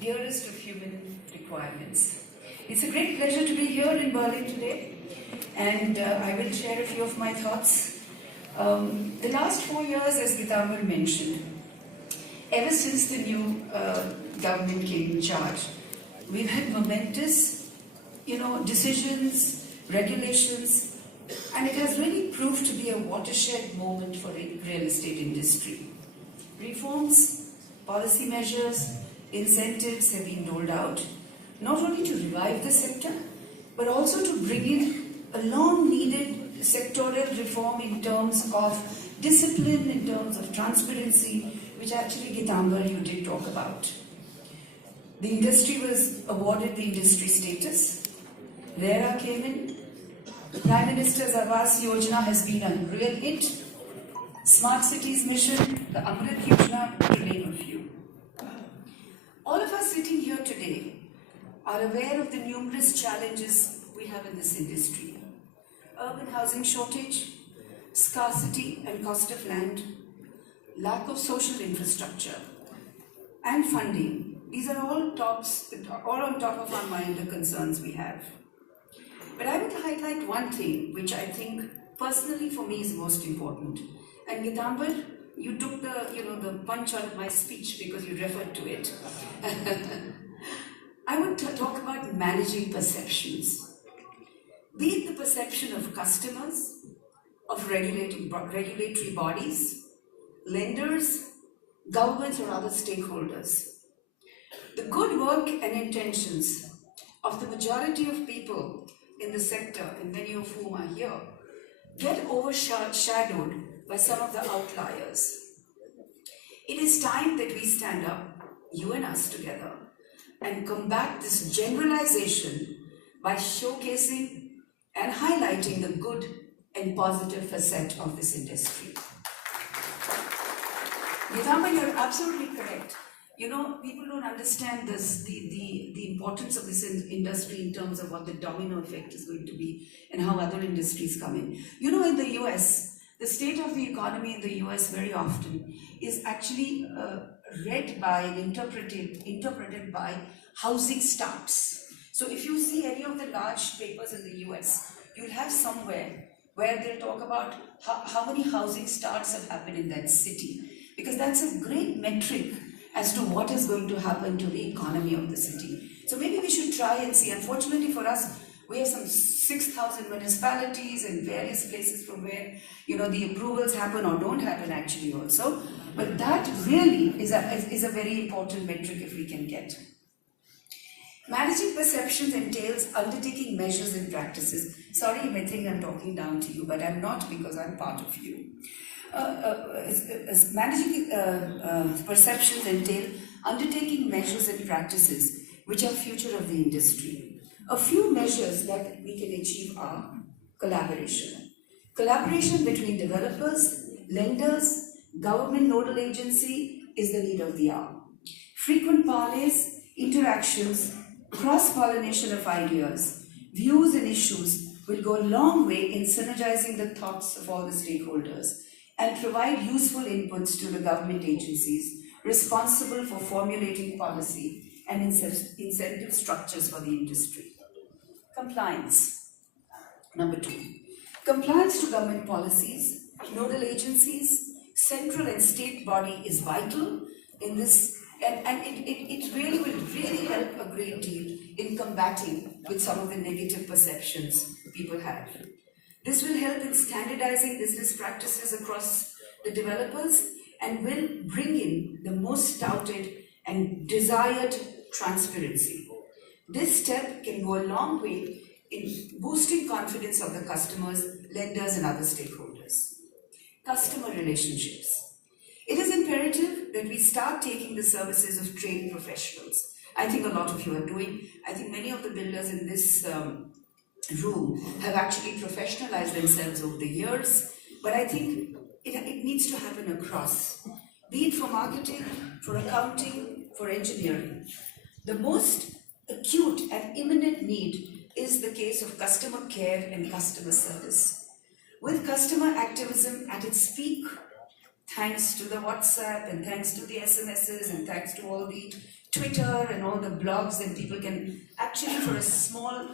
dearest of human requirements. It's a great pleasure to be here in Berlin today, and I will share a few of my thoughts. The last 4 years, as Gitambar mentioned, ever since the new government came in charge, we've had momentous, decisions, regulations, and it has really proved to be a watershed moment for the real estate industry. Reforms, policy measures, incentives have been doled out, not only to revive the sector, but also to bring in a long-needed sectoral reform in terms of discipline, in terms of transparency, which actually, Gitambar, you did talk about. The industry was awarded the industry status. RERA came in. The Prime Minister's Awas Yojana has been a real hit. Smart Cities Mission, the Amrit Yojana, to name a few. All of us sitting here today are aware of the numerous challenges we have in this industry. Urban housing shortage, scarcity and cost of land, lack of social infrastructure, and funding. These are all on top of our mind, the concerns we have. But I would highlight one thing, which I think personally for me is most important. And Gitambar, you took the punch out of my speech because you referred to it. I would talk about managing perceptions. Be it the perception of customers, of regulatory bodies, lenders, governments or other stakeholders. The good work and intentions of the majority of people in the sector, and many of whom are here, get overshadowed by some of the outliers. It is time that we stand up, you and us together, and combat this generalization by showcasing and highlighting the good and positive facet of this industry. Gitambar, you're absolutely correct. People don't understand this, the importance of this industry in terms of what the domino effect is going to be and how other industries come in. In the US, the state of the economy in the US very often is actually read by and interpreted by housing starts. So if you see any of the large papers in the US, you'll have somewhere where they'll talk about how many housing starts have happened in that city, because that's a great metric as to what is going to happen to the economy of the city. So maybe we should try and see. Unfortunately for us, we have some 6,000 municipalities and various places from where the approvals happen or don't happen actually also. But that really is a very important metric if we can get. Managing perceptions entails undertaking measures and practices. Sorry, you may think I'm talking down to you, but I'm not, because I'm part of you. Managing perceptions entail undertaking measures and practices which are future of the industry. A few measures that we can achieve are collaboration. Collaboration between developers, lenders, government nodal agency is the need of the hour. Frequent parleys, interactions, cross-pollination of ideas, views and issues will go a long way in synergizing the thoughts of all the stakeholders and provide useful inputs to the government agencies responsible for formulating policy and incentive structures for the industry. Compliance. Number 2. Compliance to government policies, nodal agencies, central and state body is vital in this, and it really will help a great deal in combating with some of the negative perceptions people have. This will help in standardizing business practices across the developers and will bring in the most touted and desired transparency. This step can go a long way in boosting confidence of the customers, lenders, and other stakeholders. Customer relationships. It is imperative that we start taking the services of trained professionals. I think a lot of you are doing. I think many of the builders in this room have actually professionalized themselves over the years, but I think it needs to happen across, be it for marketing, for accounting, for engineering. The most acute and imminent need is the case of customer care and customer service. With customer activism at its peak, thanks to the WhatsApp and thanks to the SMSs and thanks to all the Twitter and all the blogs, and people can actually, for a small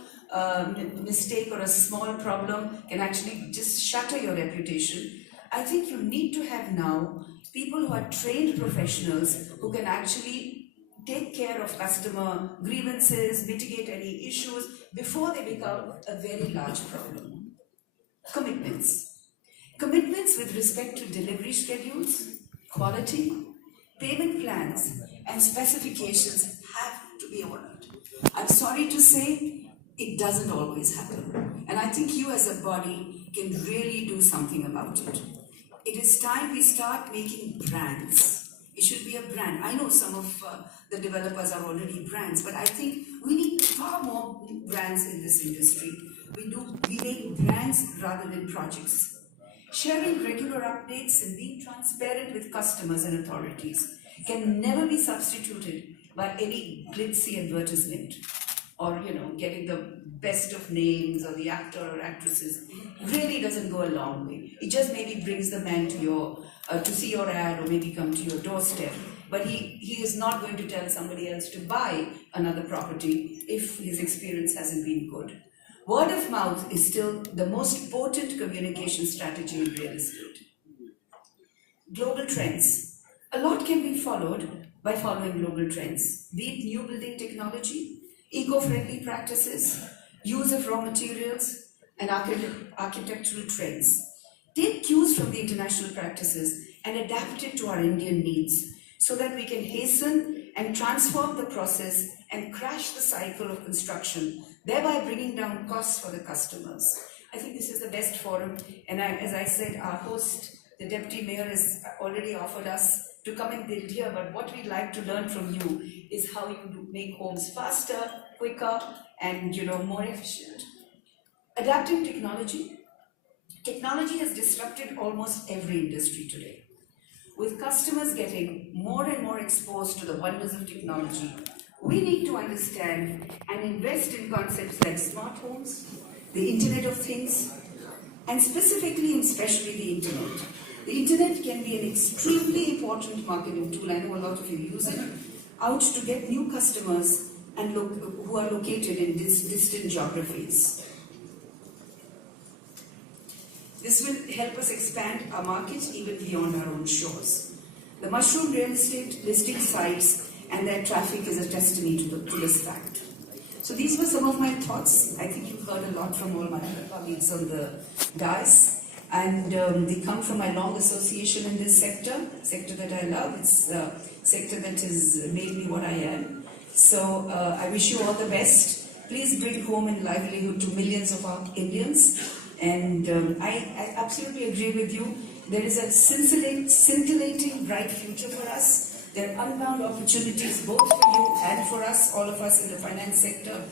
mistake or a small problem, can actually just shatter your reputation. I think you need to have now people who are trained professionals who can actually take care of customer grievances, mitigate any issues before they become a very large problem. Commitments. Commitments with respect to delivery schedules, quality, payment plans, and specifications have to be honored. I'm sorry to say, it doesn't always happen. And I think you as a body can really do something about it. It is time we start making brands. It should be a brand. I know some of the developers are already brands, but I think we need far more brands in this industry. We make brands rather than projects. Sharing regular updates and being transparent with customers and authorities can never be substituted by any glitzy advertisement or, getting the best of names or the actor or actresses. Really doesn't go a long way. It just maybe brings the man to see your ad or maybe come to your doorstep. But he is not going to tell somebody else to buy another property if his experience hasn't been good. Word of mouth is still the most potent communication strategy in real estate. Global trends. A lot can be followed by following global trends, be it new building technology, eco-friendly practices, use of raw materials, and architectural trends. Take cues from the international practices and adapt it to our Indian needs so that we can hasten and transform the process and crash the cycle of construction, thereby bringing down costs for the customers. I think this is the best forum, and as I said, our host, the Deputy Mayor, has already offered us to come and build here, but what we'd like to learn from you is how you make homes faster, quicker, and more efficient. Adapting technology. Technology has disrupted almost every industry today. With customers getting more and more exposed to the wonders of technology, we need to understand and invest in concepts like smart homes, the Internet of Things, and specifically and especially the Internet. The Internet can be an extremely important marketing tool. I know a lot of you use it, out to get new customers and who are located in distant geographies. This will help us expand our market even beyond our own shores. The mushroom real estate listing sites and their traffic is a testimony to this fact. So these were some of my thoughts. I think you've heard a lot from all my other colleagues on the dais, and they come from my long association in this sector that I love. It's a sector that has made me what I am. So I wish you all the best. Please bring home and livelihood to millions of our Indians. And I absolutely agree with you. There is a scintillating bright future for us. There are unbound opportunities both for you and for us, all of us in the finance sector.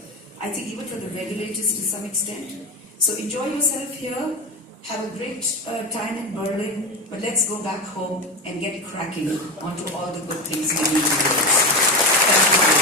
I think even for the regulators to some extent. So enjoy yourself here. Have a great time in Berlin. But let's go back home and get cracking onto all the good things we need to do. Thank you.